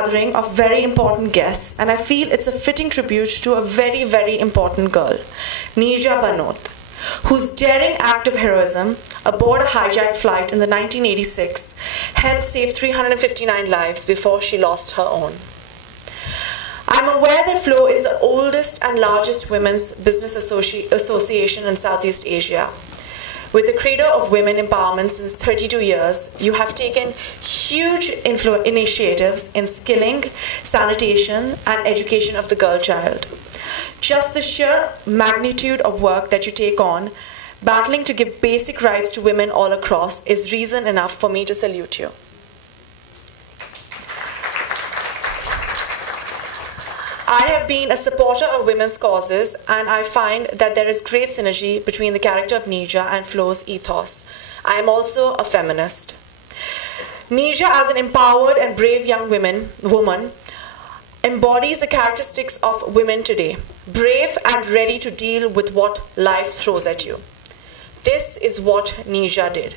gathering of very important guests, and I feel it's a fitting tribute to a very, very important girl, Neerja Bhanot, whose daring act of heroism aboard a hijacked flight in the 1986 helped save 359 lives before she lost her own. I'm aware that FLOW is the oldest and largest women's business association in Southeast Asia. With the credo of women empowerment since 32 years, you have taken huge initiatives in skilling, sanitation, and education of the girl child. Just the sheer magnitude of work that you take on, battling to give basic rights to women all across, is reason enough for me to salute you. I have been a supporter of women's causes, and I find that there is great synergy between the character of Neerja and FLOW's ethos. I am also a feminist. Neerja, as an empowered and brave young woman, embodies the characteristics of women today, brave and ready to deal with what life throws at you. This is what Neerja did.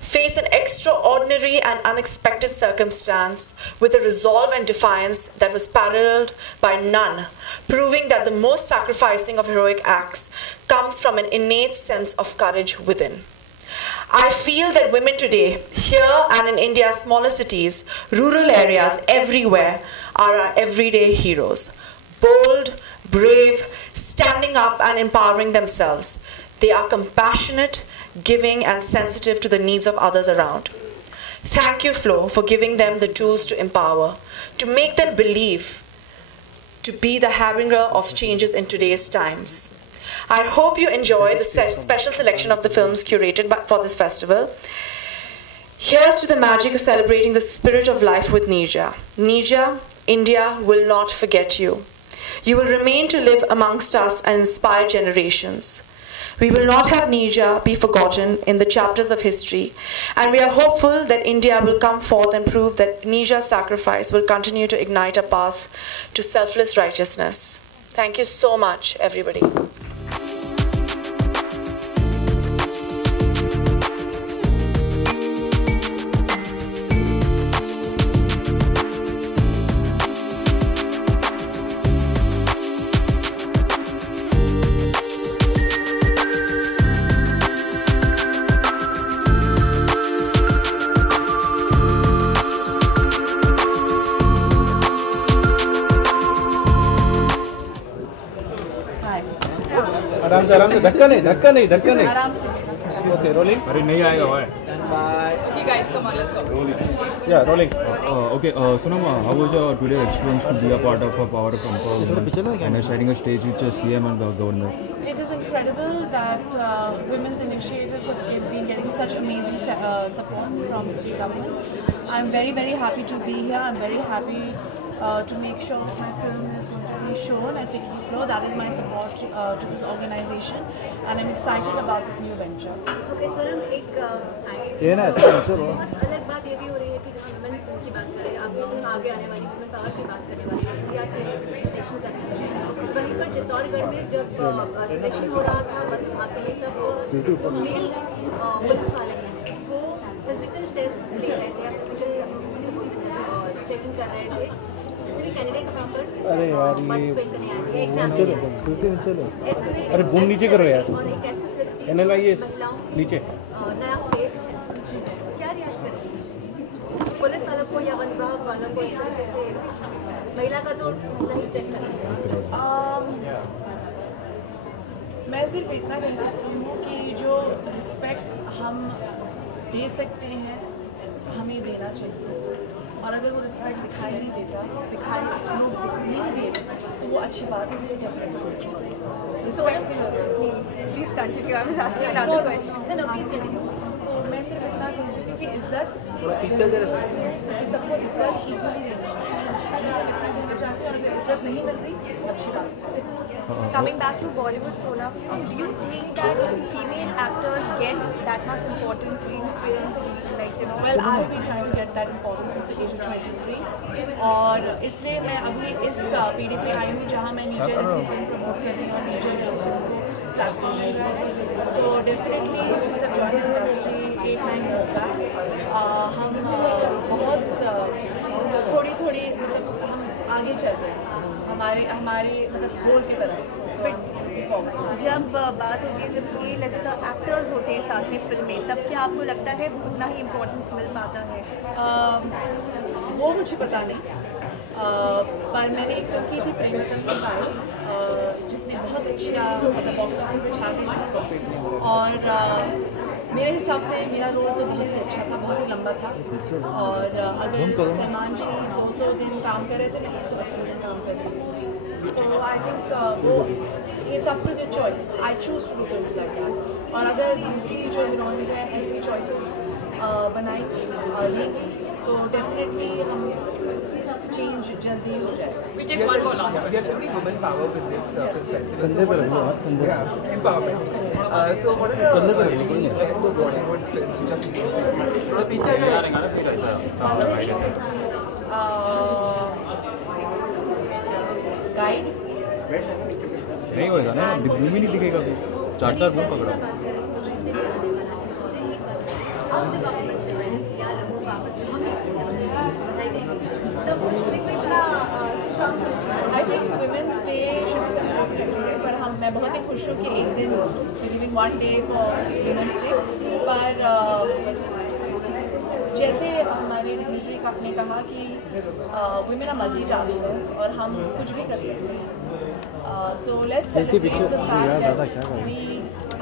Face an extraordinary and unexpected circumstance with a resolve and defiance that was paralleled by none, proving that the most sacrificing of heroic acts comes from an innate sense of courage within. I feel that women today, here and in India's smaller cities, rural areas, everywhere, are our everyday heroes. Bold, brave, standing up and empowering themselves. They are compassionate, giving, and sensitive to the needs of others around. Thank you, FLOW, for giving them the tools to empower, to make them believe, to be the harbinger of changes in today's times. I hope you enjoy the special selection of the films curated for this festival. Here's to the magic of celebrating the spirit of life with Neerja. Neerja, India will not forget you. You will remain to live amongst us and inspire generations. We will not have Neerja be forgotten in the chapters of history, and we are hopeful that India will come forth and prove that Neerja's sacrifice will continue to ignite a path to selfless righteousness. Thank you so much, everybody. आराम से धक्का नहीं आराम से okay rolling अरे नहीं आएगा भाई Okay guys, come on, let's go. या rolling okay Sunam, how was today's experience to be a part of a power of empowerment and sharing a stage with your CM and the governor? It is incredible that women's initiatives have been getting such amazing support from the state government. I'm very, very happy to be here. I'm very happy to make sure that my film is going to be shown at Vicky Flow. That is my support to this organization, and I'm excited about this new venture. Okay, Sonam, ये ना बहुत अलग बात ये भी हो रही है कि जहाँ वुमेन फिल्म की बात करें, आप लोग आगे आने वाली वुमेन पावर की बात करने वाली है, इंडिया के रिप्रेजेंटेशन करने वाली है। वहीं पर चित्तौड़गढ़ में जब सिलेक्शन हो रहा था वहाँ के लिए, तब मेल पुलिस वाले हैं वो फिजिकल टेस्ट ले रहे थे या फिजिकल जिसे बोलते हैं चेकिंग कर रहे थे। जितने भी कैंडिडेट्स वहाँ पर पार्टिसिपेट करने आए थे एग्जाम देने आए थे, अरे बूम नीचे करो यार और एक ऐसी व्यक्ति एनालाइज महिलाओं की नीचे नया फेस है, क्या रिएक्ट करेंगे पुलिस वालों को या वन विभाग वालों को? इस तरीके से महिला का तो महिला ही चेक कर रही है। मैं सिर्फ इतना कह सकती हूँ कि जो रिस्पेक्ट हम दे सकते हैं हमें देना चाहिए, और अगर वो रिस्पेक्ट दिखाई नहीं दे तो वो अच्छी बात है। Please continue. I was asking another question. No, please continue. मैं सिर्फ इतना कह सकती हूँ कि इज्जत सबको इज्जत इक्वली देनी चाहिए। मैं सिर्फ इतना कहना चाहती हूँ, और अगर इज्जत नहीं मिल रही तो अच्छी बात है। Coming back to Bollywood, Sonam, do you think that female actors get that much importance in films? Like, you know, Well, I've been trying to get that importance since the age of 23, और इसलिए मैं अभी इस पीढ़ी पे आई हूँ जहाँ मैं नीचे जैसी फिल्म प्रमोट कर रही हूँ, नीचे जैसी फिल्म को प्लेटफॉर्म मिल रहा है। तो definitely since I join industry 8-9 years back, हम बहुत थोड़ी मतलब आगे चल रहे हैं हमारी मतलब गोल की तरफ। जब बात होती है, जब ये लेस्टर एक्टर्स होते हैं साथ में फिल्म में, तब क्या आपको लगता है उतना ही इम्पोर्टेंस मिल पाता है? वो मुझे पता नहीं, पर मैंने एक फिल्म की थी प्रेमरतन की बाई, जिसने बहुत अच्छा मतलब बॉक्स ऑफिस में छा गई, और मेरे हिसाब से मेरा रोल तो बहुत ही अच्छा था, बहुत ही लंबा था, और अगर सलमान जी 200 दिन काम कर रहे थे, मैं 180 दिन काम कर रही थी, तो आई थिंक वो it's up to their choice, I choose to do films like that. और अगर दूसरी जो हीरोइंस हैं ऐसी चॉइसेस बनाएंगी लेंगी तो डेफिनेटली हम चेंज जल्दी हो जाए। We take one more last one. We are showing women power with this film festival. So what is empowerment? So what are the Bollywood films which are female guide नहीं होएगा ना, घूम ही नहीं दिखेगा, 4-4 रूम पकड़ा। अब जब आप या लोगों को आपस में बताई देंगे, तब उसमें कोई इतना strong I think women's day should be celebrated, पर मैं बहुत ही खुश हूँ कि एक दिन giving one day for women's day, पर जैसे हमारे ऋषि जी ने कहा कि वुमेन आर मल्टीटास्कर्स और हम कुछ भी कर सकते हैं, तो let's celebrate the fact that we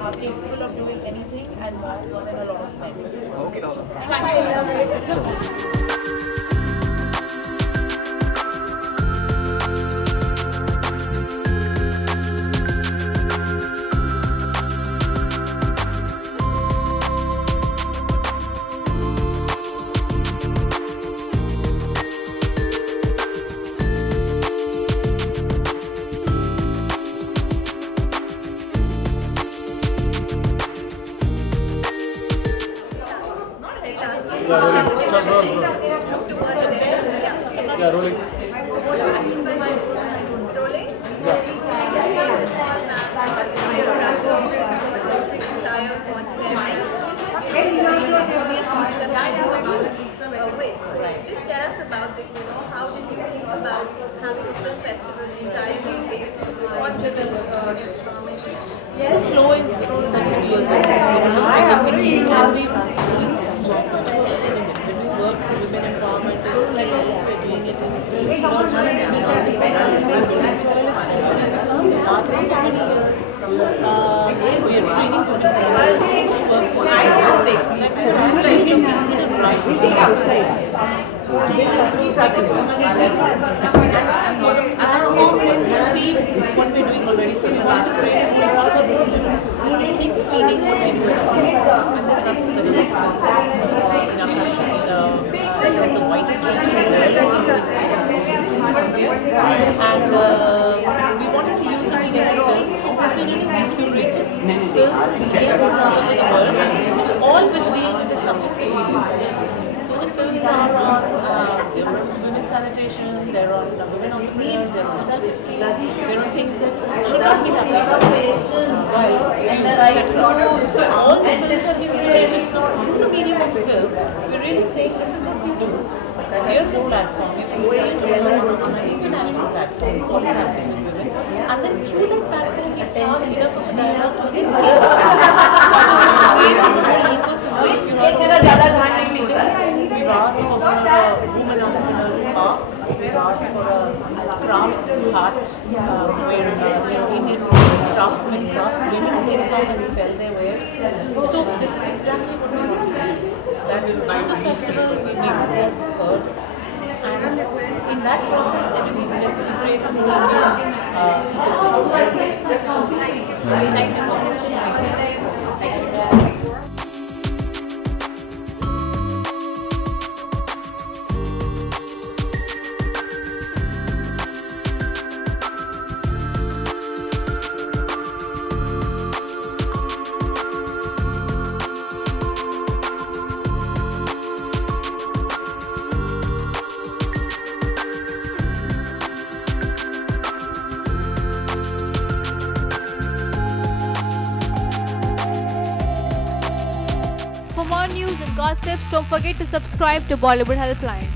are capable of doing anything and more than a lot of men. Okay. Thank you. Yeah, rolling. Wait, so just tell us about this, how did you think about having a film festival entirely based on what women The flow is very real. I have been doing so much work for women. When we work for women empowerment, it's like we're doing it in not just women, last so many years, we are training women to work for women. Outside. For the platform is speak what we're doing already. So we want to create an ecosystem and keep feeding what we're doing. And there's nothing better than in our country, like the whitest region in the world. And we wanted to use the media films opportunities and curated films in the world, all which deal with the subjects that we do. The films are on women's sanitation, they're on women entrepreneurs, they're on self-esteem, they're on things that should not be happening, while etc. So all the films have been created. So through the medium of film, we're really saying this is what we do. Here's the platform. You can see it on an international platform, what is happening to women. And then through that platform, we start enough of a dialogue to create the whole ecosystem. If you have we've asked for one of the women entrepreneurs park. We've asked for a crafts hut where Indian craftsmen, crafts women can come and sell their wares. So this is exactly what we want to do. That through the festival we make ourselves heard, and in that process everything is create a whole new ecosystem. Thank you so much. For more news and gossip, don't forget to subscribe to Bollywood Helpline.